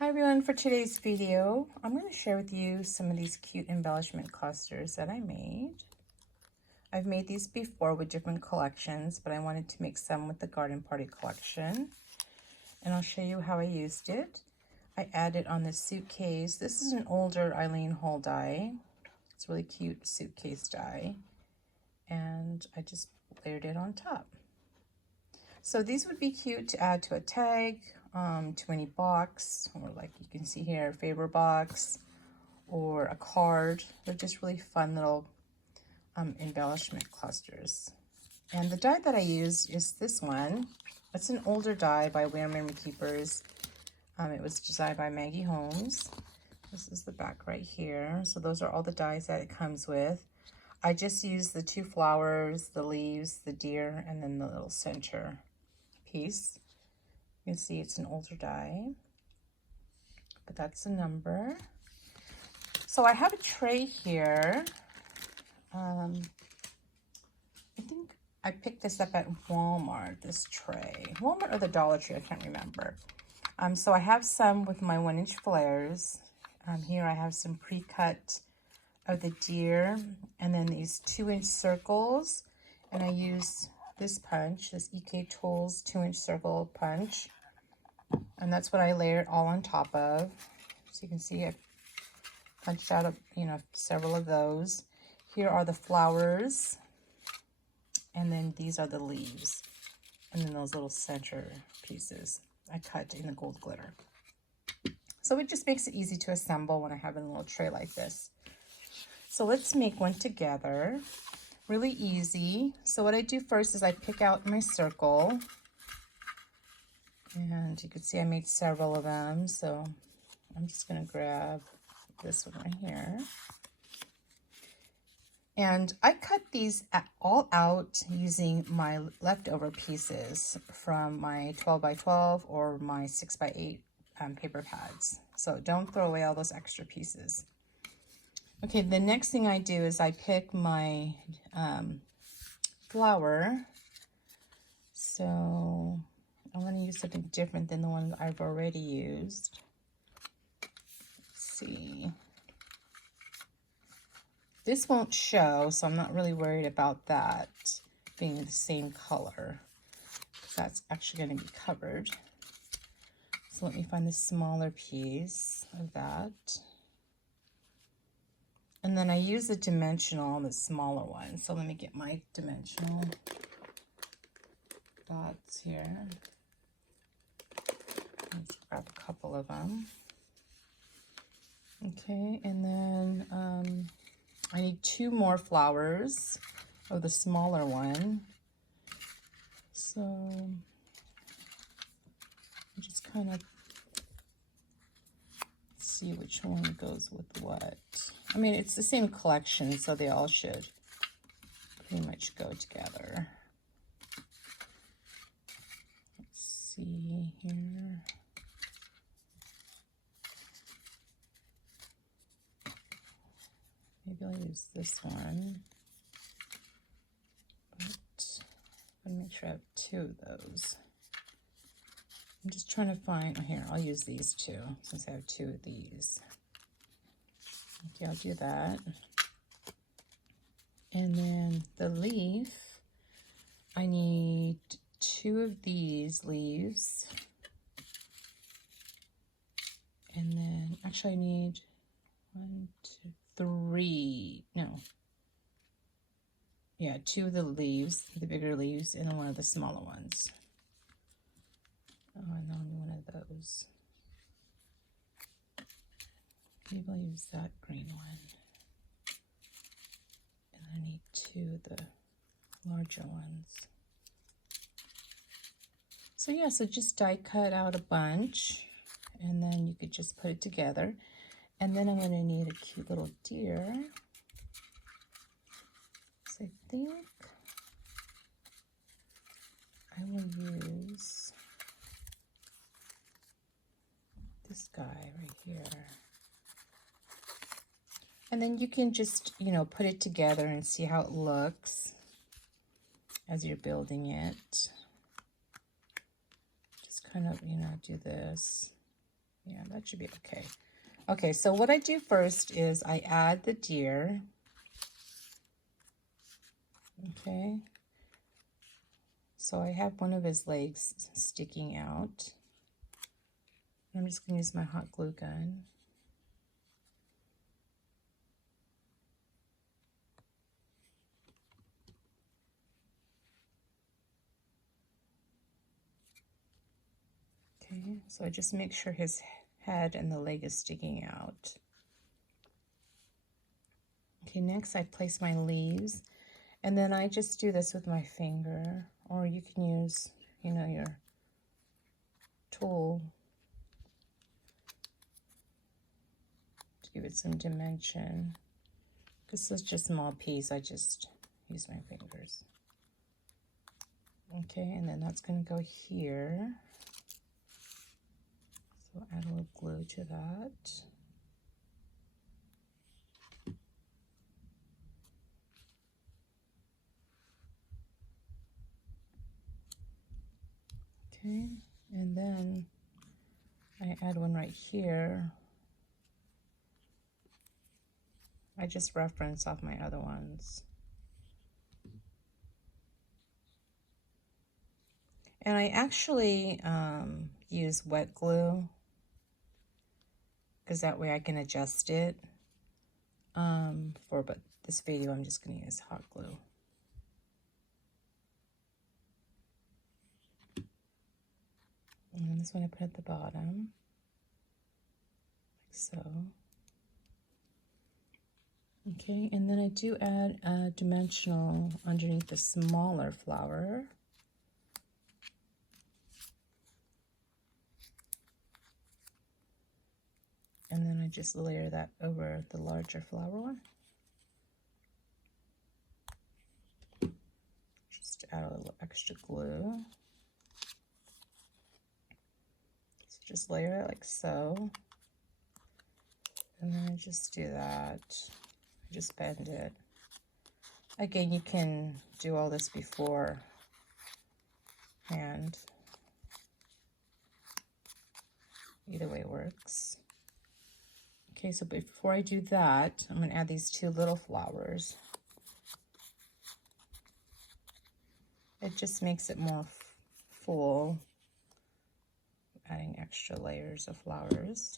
Hi everyone, for today's video, I'm going to share with you some of these cute embellishment clusters that I made. I've made these before with different collections, but I wanted to make some with the Garden Party collection. And I'll show you how I used it. I added on this Suitcase. This is an older Eileen die. It's a really cute Suitcase die. And I just layered it on top. So these would be cute to add to a tag, to any box, or like you can see here, a favor box or a card. They're just really fun little embellishment clusters. And the die that I used is this one. It's an older die by WRMK. It was designed by Maggie Holmes. This is the back right here. So those are all the dies that it comes with. I just used the two flowers, the leaves, the deer, and then the little center piece. You can see it's an older die, but that's the number. So I have a tray here. I think I picked this up at Walmart, this tray. Walmart or the Dollar Tree, I can't remember. So I have some with my 1-inch flares. Here I have some pre-cut of the deer, and then these 2-inch circles, and I use this punch, this EK Tools 2-inch circle punch, and that's what I layered all on top of. So you can see I punched out several of those. Here are the flowers, and then these are the leaves, and then those little center pieces I cut in the gold glitter. So it just makes it easy to assemble when I have a little tray like this. So let's make one together. Really easy. So what I do first is I pick out my circle, and you can see I made several of them. So I'm just going to grab this one right here. And I cut these all out using my leftover pieces from my 12 by 12 or my 6 by 8 paper pads. So don't throw away all those extra pieces. Okay, the next thing I do is I pick my flower. So I want to use something different than the one I've already used. Let's see. This won't show, so I'm not really worried about that being the same color. That's actually going to be covered. So let me find the smaller piece of that. And then I use the dimensional, the smaller one. So let me get my dimensional dots here. Let's grab a couple of them. Okay, and then I need 2 more flowers of the smaller one. So I'm just kind of see which one goes with what. I mean, it's the same collection, so they all should pretty much go together. Let's see here. Maybe I'll use this one, but I'll make sure I have 2 of those. I'm just trying to find, here, I'll use these 2 since I have 2 of these. Okay, I'll do that. And then the leaf, I need 2 of these leaves. And then, actually I need 1, 2, 3, no. Yeah, 2 of the leaves, the bigger leaves, and then 1 of the smaller ones. Oh, and only 1 of those. Maybe I'll use that green one. And I need 2 of the larger ones. So yeah, so just die cut out a bunch, and then you could just put it together. And then I'm going to need a cute little deer. So I think I will use this guy right here. And then you can just, put it together and see how it looks as you're building it. Just kind of, do this. Yeah, that should be okay. Okay, so what I do first is I add the deer. Okay. So I have one of his legs sticking out. I'm just going to use my hot glue gun. Okay, so I just make sure his head and the leg is sticking out. Okay, next I place my leaves, and then I just do this with my finger, or you can use, you know, your tool to give it some dimension. This is just a small piece, I just use my fingers. Okay, and then that's going to go here. So add a little glue to that. Okay, and then I add one right here. I just reference off my other ones. And I actually use wet glue, because that way I can adjust it. But this video, I'm just going to use hot glue. And this one I put at the bottom, like so. Okay, and then I do add a dimensional underneath the smaller flower. And then I just layer that over the larger flower one. Just add a little extra glue. So just layer it like so. And then I just do that. I just bend it. Again, you can do all this beforehand. Either way works. Okay, so before I do that, I'm going to add these two little flowers. It just makes it more full, adding extra layers of flowers.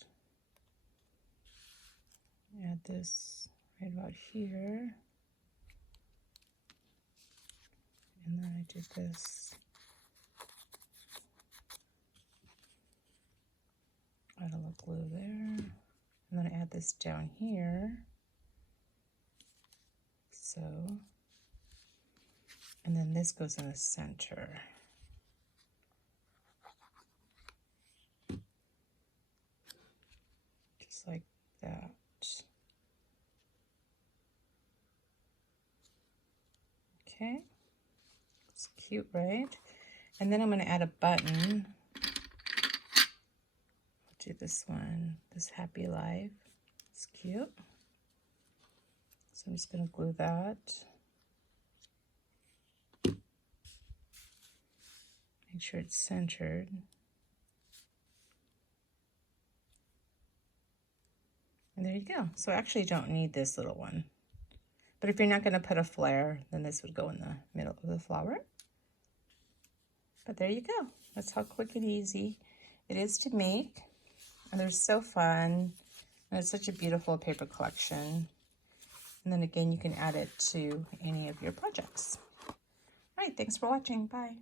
Add this right about here. And then I do this. Add a little glue there. And then I add this down here. So. And then this goes in the center. Just like that. Okay. It's cute, right? And then I'm going to add a button. I'll do this one, this happy life. It's cute. So I'm just going to glue that. Make sure it's centered. And there you go. So I actually don't need this little one. But if you're not going to put a flare, then this would go in the middle of the flower. But there you go. That's how quick and easy it is to make. And they're so fun. And it's such a beautiful paper collection. And then again, you can add it to any of your projects. All right, thanks for watching. Bye.